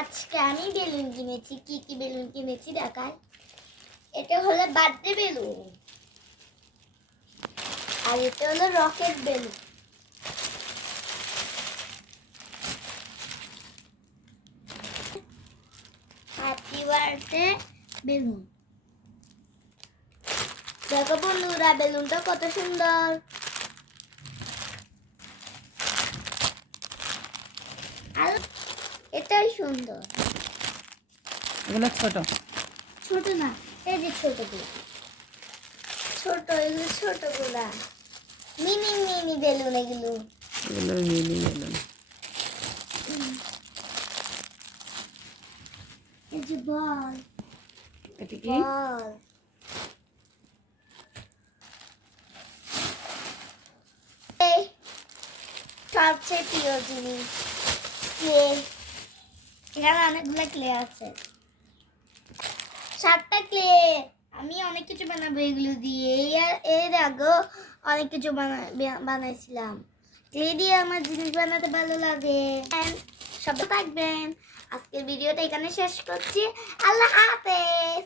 আজকে আমি বেলুন কিনেছি। কি কি বেলুন কিনেছি দেখাই। এটা হলো বার্থডে বেলুন, আর এটা হলো rocket balloon. Happy birthday balloon. দেখো বন্ধুরা, বেলুনটা কত সুন্দর। আর এটাই সুন্দর। এগুলো ছোট ছোট না, এই যে ছোটগুলো, ছোট এগুলো ছোটগুলা মিনি মিনি বেলুন এগুলো। এগুলো মিনি বেলুন। এই যে বল, এটা কি? বল এই সবচেয়ে প্রিয় জিনিস ক্লে। এখানে অনেকগুলো ক্লে আছে, 7টা ক্লে। আমি অনেক কিছু বানাবো এগুলো দিয়ে। এর আগেও অনেক কিছু বানাইছিলাম। ক্লে দিয়ে আমার জিনিস বানাতে ভালো লাগে। সবাই থাকবেন। আজকের ভিডিওটা এখানে শেষ করছি। আল্লাহ হাফেজ।